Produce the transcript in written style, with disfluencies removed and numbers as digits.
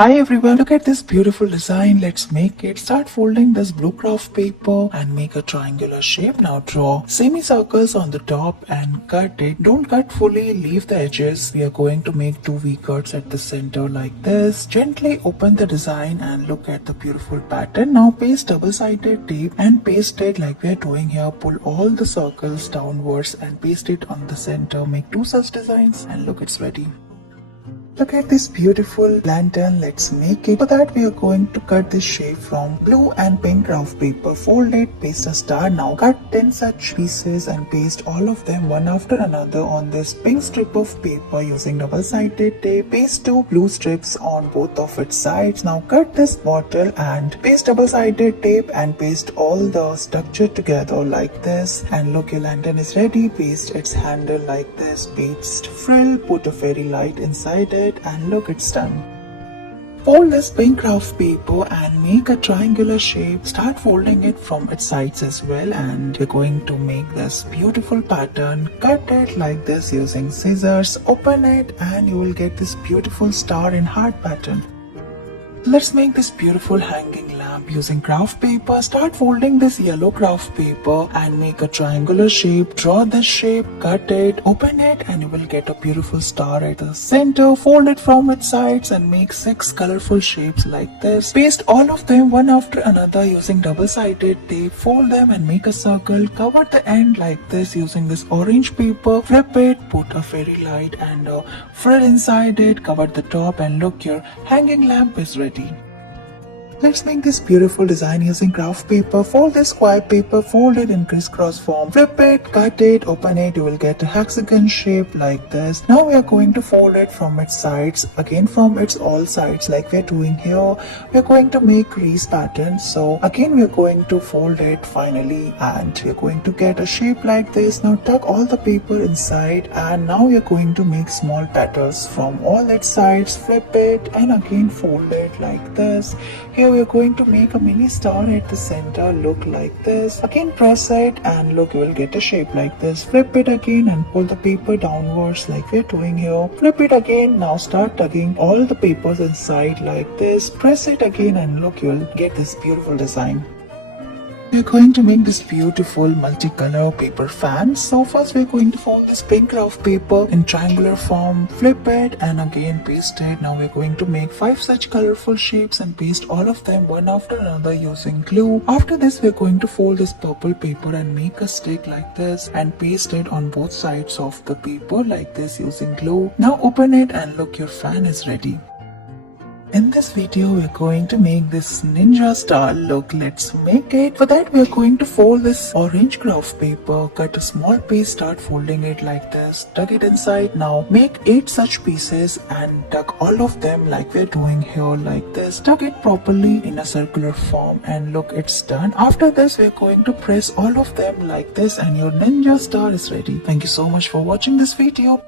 Hi everyone, look at this beautiful design. Let's make it. Start folding this blue craft paper and make a triangular shape. Now draw semicircles on the top and cut it. Don't cut fully, leave the edges. We are going to make two V-cuts at the center like this. Gently open the design and look at the beautiful pattern. Now paste double-sided tape and paste it like we are doing here. Pull all the circles downwards and paste it on the center. Make two such designs and look, it's ready. Look at this beautiful lantern. Let's make it. For that we are going to cut this shape from blue and pink craft paper. Fold it, paste a star. Now cut 10 such pieces and paste all of them one after another on this pink strip of paper using double-sided tape. Paste two blue strips on both of its sides. Now cut this bottle and paste double-sided tape and paste all the structure together like this. And look, your lantern is ready. Paste its handle like this. Paste frill, put a fairy light inside it. And look, it's done. Fold this pink craft paper and make a triangular shape. Start folding it from its sides as well, and we're going to make this beautiful pattern. Cut it like this using scissors. Open it and you will get this beautiful star in heart pattern. Let's make this beautiful hanging lamp using craft paper. Start folding this yellow craft paper and make a triangular shape. Draw this shape, cut it, open it, and you will get a beautiful star at the center. Fold it from its sides and make 6 colorful shapes like this. Paste all of them one after another using double-sided tape. Fold them and make a circle. Cover the end like this using this orange paper. Flip it, put a fairy light and a frill inside it. Cover the top and look, your hanging lamp is ready. Let's make this beautiful design using craft paper. Fold this square paper, fold it in crisscross form. Flip it, cut it, open it, you will get a hexagon shape like this. Now we are going to fold it from its sides, again from its all sides like we are doing here. We are going to make crease patterns. So again we are going to fold it finally and we are going to get a shape like this. Now tuck all the paper inside and now we are going to make small petals from all its sides. Flip it and again fold it like this. Here we are going to make a mini star at the center. Look like this. Again press it and look, you will get a shape like this. Flip it again and pull the paper downwards like we're doing here. Flip it again. Now start tugging all the papers inside like this. Press it again and look, you will get this beautiful design. We're going to make this beautiful multicolor paper fan. So first we're going to fold this pink craft paper in triangular form, flip it and again paste it. Now we're going to make 5 such colorful shapes and paste all of them one after another using glue. After this we're going to fold this purple paper and make a stick like this and paste it on both sides of the paper like this using glue. Now open it and look, your fan is ready. In this video, we're going to make this ninja star look. Let's make it. For that, we're going to fold this orange craft paper, cut a small piece, start folding it like this, tuck it inside. Now make 8 such pieces and tuck all of them like we're doing here like this. Tuck it properly in a circular form and look, it's done. After this, we're going to press all of them like this and your ninja star is ready. Thank you so much for watching this video.